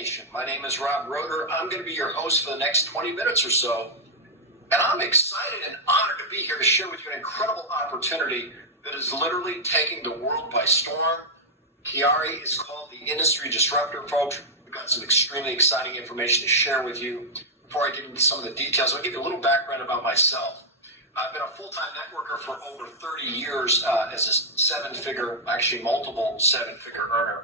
Nation. My name is Rob Roeder. I'm going to be your host for the next 20 minutes or so. And I'm excited and honored to be here to share with you an incredible opportunity that is literally taking the world by storm. QuiAri is called the industry disruptor, folks. We've got some extremely exciting information to share with you. Before I get into some of the details, I'll give you a little background about myself. I've been a full-time networker for over 30 years as a seven-figure, actually multiple seven-figure earner.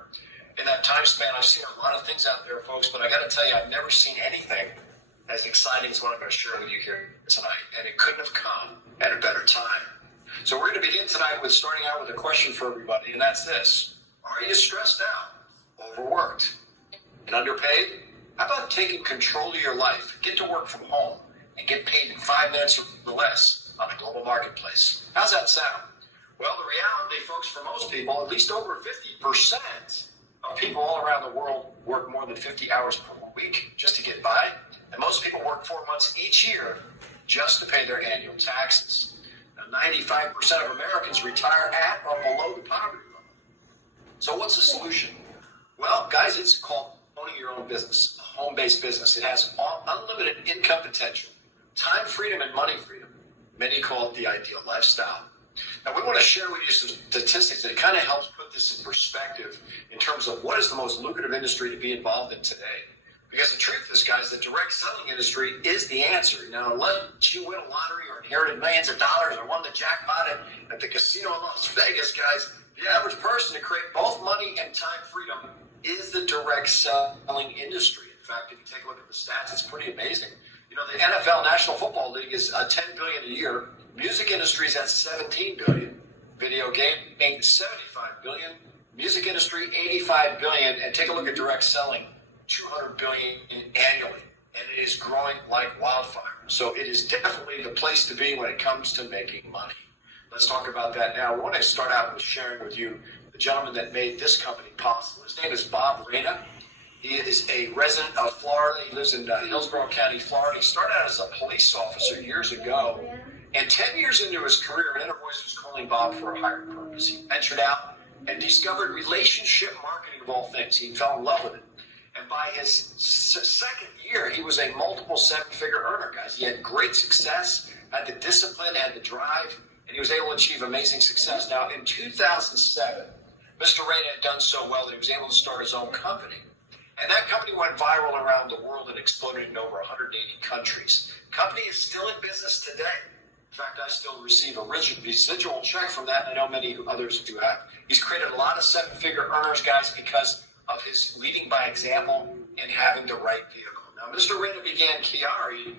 In that time span, I've seen a lot of things out there, folks, but I got to tell you, I've never seen anything as exciting as what I'm going to share with you here tonight, and it couldn't have come at a better time. So we're going to begin tonight with starting out with a question for everybody, and that's this. Are you stressed out, overworked, and underpaid? How about taking control of your life, get to work from home, and get paid in 5 minutes or less on a global marketplace? How's that sound? Well, the reality, folks, for most people, at least over 50% of people all around the world work more than 50 hours per week just to get by. And most people work 4 months each year just to pay their annual taxes. Now, 95% of Americans retire at or below the poverty level. So what's the solution? Well, guys, it's called owning your own business, a home-based business. It has unlimited income potential, time freedom, and money freedom. Many call it the ideal lifestyle. Now, we want to share with you some statistics that kind of helps put this in perspective in terms of what is the most lucrative industry to be involved in today. Because the truth is, guys, the direct selling industry is the answer. Now, unless you win a lottery or inherited millions of dollars or won the jackpot at the casino in Las Vegas, guys, the average person to create both money and time freedom is the direct selling industry. In fact, if you take a look at the stats, it's pretty amazing. You know, the NFL National Football League is $10 billion a year. Music industry is at $17 billion. Video gaming, $75 billion. Music industry, $85 billion. And take a look at direct selling, $200 billion annually. And it is growing like wildfire. So it is definitely the place to be when it comes to making money. Let's talk about that now. I want to start out with sharing with you the gentleman that made this company possible. His name is Bob Reyna. He is a resident of Florida. He lives in Hillsborough County, Florida. He started out as a police officer years ago. And 10 years into his career, an inner voice was calling Bob for a higher purpose. He ventured out and discovered relationship marketing of all things. He fell in love with it. And by his second year, he was a multiple seven-figure earner, guys. He had great success, had the discipline, had the drive, and he was able to achieve amazing success. Now, in 2007, Mr. Reyna had done so well that he was able to start his own company. And that company went viral around the world and exploded in over 180 countries. The company is still in business today. In fact, I still receive a residual check from that, and I know many others do have. He's created a lot of seven-figure earners, guys, because of his leading by example and having the right vehicle. Now, Mr. Reyna began QuiAri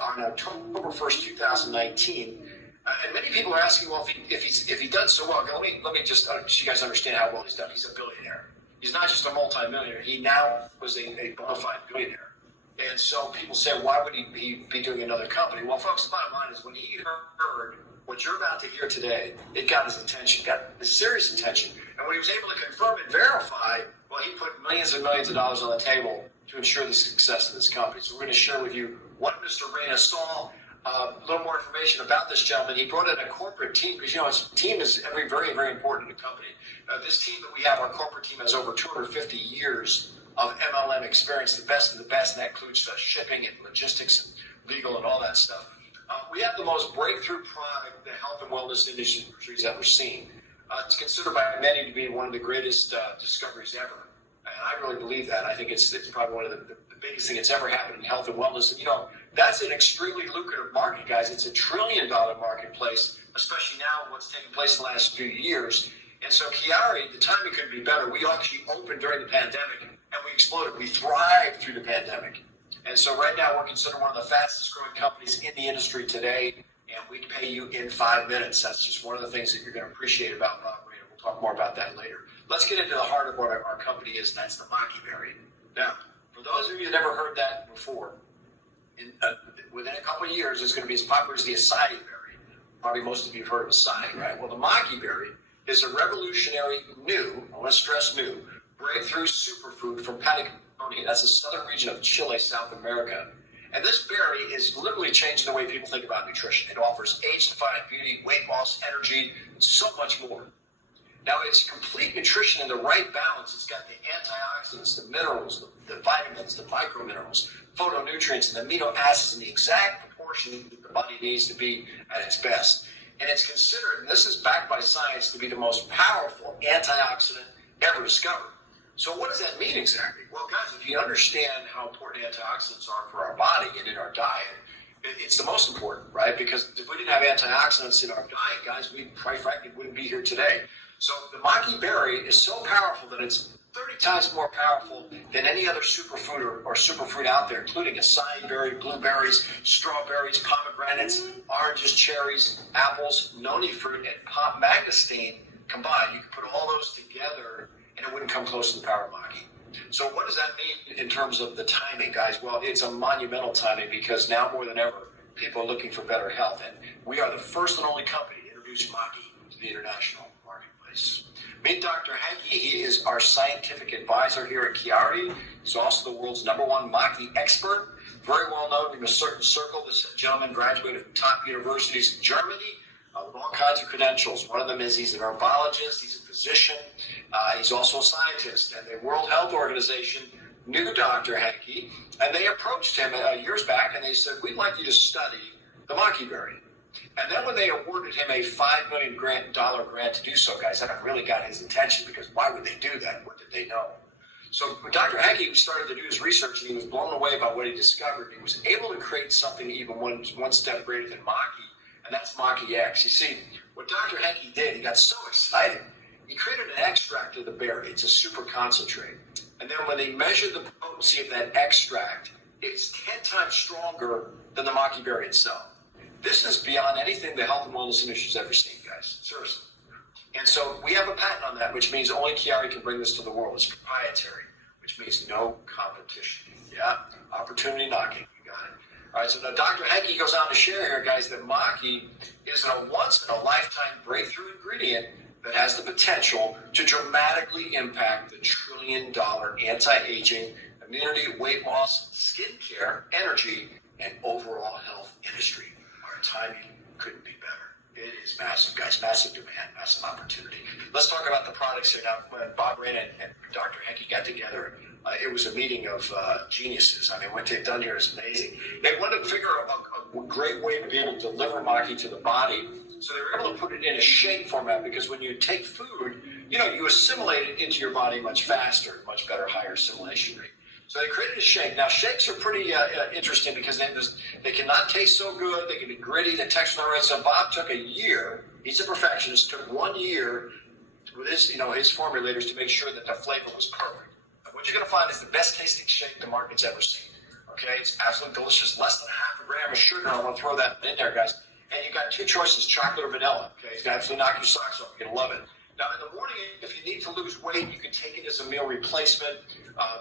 on October 1st, 2019. And many people are asking, well, if he done so well, let me just so you guys understand how well he's done. He's a billionaire. He's not just a multimillionaire. He now was a bona fide billionaire. And so people say, why would he be doing another company? Well, folks, the bottom line is when he heard what you're about to hear today, it got his attention, got his serious attention. And when he was able to confirm and verify, well, he put millions and millions of dollars on the table to ensure the success of this company. So we're going to share with you what Mr. Reyna saw, a little more information about this gentleman. He brought in a corporate team because, you know, his team is very, very important in the company. This team that we have, our corporate team, has over 250 years of MLM experience, the best of the best, and that includes shipping and logistics and legal and all that stuff. We have the most breakthrough product the health and wellness industry's ever seen. It's considered by many to be one of the greatest discoveries ever. And I really believe that. I think it's probably one of the biggest thing that's ever happened in health and wellness. And, you know, that's an extremely lucrative market, guys. It's $1 trillion marketplace, especially now what's taken place in the last few years. And so QuiAri, the timing couldn't be better. We actually opened during the pandemic, and we exploded. We thrived through the pandemic. And so right now we're considered one of the fastest growing companies in the industry today, and we pay you in 5 minutes. That's just one of the things that you're going to appreciate about Bob Reyna. We'll talk more about that later. Let's get into the heart of what our company is, and that's the Mockey Berry. Now, for those of you who never heard that before, within a couple of years, it's going to be as popular as the acai berry. Probably most of you have heard of acai, right? Well, the Mockey Berry is a revolutionary new, I want to stress new, breakthrough superfood from Patagonia. That's the southern region of Chile, South America. And this berry is literally changing the way people think about nutrition. It offers age-defying beauty, weight loss, energy, and so much more. Now, it's complete nutrition in the right balance. It's got the antioxidants, the minerals, the vitamins, the microminerals, phytonutrients, and amino acids in the exact proportion that the body needs to be at its best. And it's considered, and this is backed by science, to be the most powerful antioxidant ever discovered. So what does that mean exactly? Well, guys, if you understand how important antioxidants are for our body and in our diet, it's the most important, right? Because if we didn't have antioxidants in our diet, guys, we, quite frankly, wouldn't be here today. So the Mockey Berry is so powerful that it's 30 times more powerful than any other superfood or superfruit out there, including acai berry, blueberries, strawberries, pomegranates, oranges, cherries, apples, noni fruit, and pop mangosteen combined. You can put all those together, and it wouldn't come close to the power of Maki. So what does that mean in terms of the timing, guys? Well, it's a monumental timing because now more than ever, people are looking for better health. And we are the first and only company to introduce Maki to the international marketplace. Meet Dr. Hanke. He is our scientific advisor here at QuiAri. He's also the world's #1 Maki expert. Very well known in a certain circle. This gentleman graduated from top universities in Germany with all kinds of credentials. One of them is he's an herbologist, he's a physician, he's also a scientist. And the World Health Organization knew Dr. Hanke, and they approached him years back, and they said, we'd like you to study the Mockey Berry. And then when they awarded him a $5 million grant to do so, guys, that really got his attention, because why would they do that? What did they know? So when Dr. Hanke started to do his research, and he was blown away by what he discovered. He was able to create something even one step greater than Maki, and that's Maki X. You see, what Dr. Hanke did, he got so excited, he created an extract of the berry. It's a super concentrate. And then when they measured the potency of that extract, it's 10 times stronger than the Mockey Berry itself. This is beyond anything the health and wellness industry's ever seen, guys. Seriously. And so we have a patent on that, which means only QuiAri can bring this to the world. It's proprietary, which means no competition. Yeah? Opportunity knocking. You got it. All right, so now Dr. Hanke goes on to share here, guys, that Maki is a once-in-a-lifetime breakthrough ingredient that has the potential to dramatically impact the $1 trillion anti-aging, immunity, weight loss, skincare, energy, and overall health industry. Our timing couldn't be better. It is massive, guys. Massive demand, massive opportunity. Let's talk about the products here now. When Bob Rain and Dr. Hanke got together, it was a meeting of geniuses. I mean, what they've done here is amazing. They wanted to figure out a great way to be able to deliver Maki to the body. So they were able to put it in a shake format, because when you take food, you assimilate it into your body much faster, much better, higher assimilation rate. So they created a shake. Now, shakes are pretty interesting because they cannot taste so good. They can be gritty. The texture not right. So Bob took a year. He's a perfectionist. Took 1 year with his formulators to make sure that the flavor was perfect. And what you're going to find is the best tasting shake the market's ever seen. Okay, it's absolutely delicious. Less than half a gram of sugar. I want to throw that in there, guys. And you've got two choices: chocolate or vanilla. Okay, it's going to absolutely knock your socks off. You're going to love it. Now, in the morning, if you need to lose weight, you can take it as a meal replacement.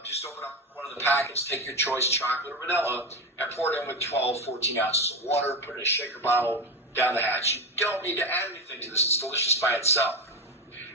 Just open up one of the packets, take your choice, chocolate or vanilla, and pour it in with 12, 14 ounces of water. Put it in a shaker bottle down the hatch. You don't need to add anything to this. It's delicious by itself.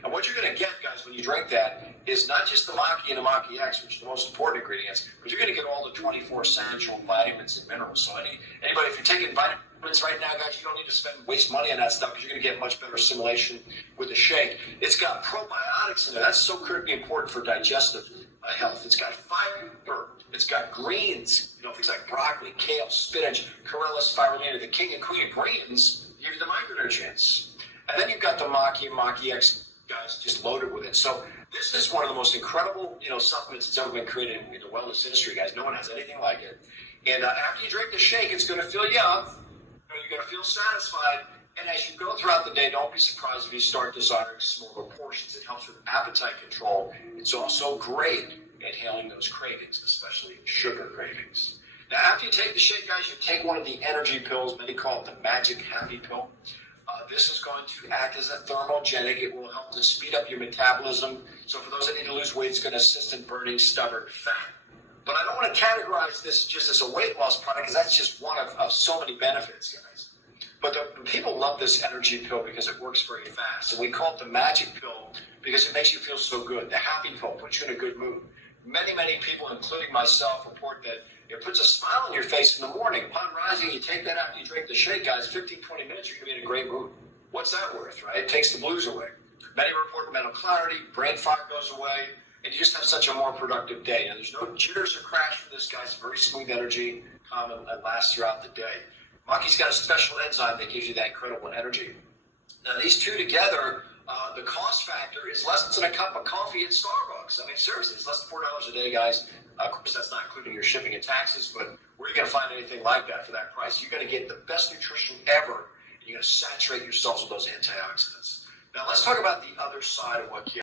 And what you're going to get, guys, when you drink that is not just the Maki and the Maki X, which are the most important ingredients, but you're going to get all the 24 essential vitamins and minerals. So anybody, if you're taking vitamins right now, guys, you don't need to waste money on that stuff, because you're going to get much better assimilation with the shake. It's got probiotics in there. That's so critically important for digestive health. It's got fiber. It's got greens, things like broccoli, kale, spinach, chlorella, spirulina. The king and queen of greens give you the micronutrients. And then you've got the Maki X, guys, just loaded with it. So this is one of the most incredible, supplements that's ever been created in the wellness industry, guys. No one has anything like it. And after you drink the shake, it's going to fill you up. You're going to feel satisfied. And as you go throughout the day, don't be surprised if you start desiring smaller portions. It helps with appetite control. It's also great at healing those cravings, especially sugar cravings. Now, after you take the shake, guys, you take one of the energy pills. Many call it the magic happy pill. This is going to act as a thermogenic. It will help to speed up your metabolism. So for those that need to lose weight, it's going to assist in burning stubborn fat. But I don't want to categorize this just as a weight loss product, because that's just one of so many benefits, guys. But the people love this energy pill because it works very fast. And we call it the magic pill because it makes you feel so good. The happy pill puts you in a good mood. Many, many people, including myself, report that it puts a smile on your face in the morning. Upon rising, you take that after you drink the shake, guys, 15, 20 minutes, you're going to be in a great mood. What's that worth, right? It takes the blues away. Many report mental clarity, brain fog goes away, and you just have such a more productive day. And there's no jitters or crash for this, guys. Very smooth energy, calm, and lasts throughout the day. Maki's got a special enzyme that gives you that incredible energy. Now, these two together, the cost factor is less than a cup of coffee at Starbucks. I mean, seriously, it's less than $4 a day, guys. Of course, that's not including your shipping and taxes, but where are you going to find anything like that for that price? You're going to get the best nutrition ever, and you're going to saturate yourselves with those antioxidants. Now, let's talk about the other side of what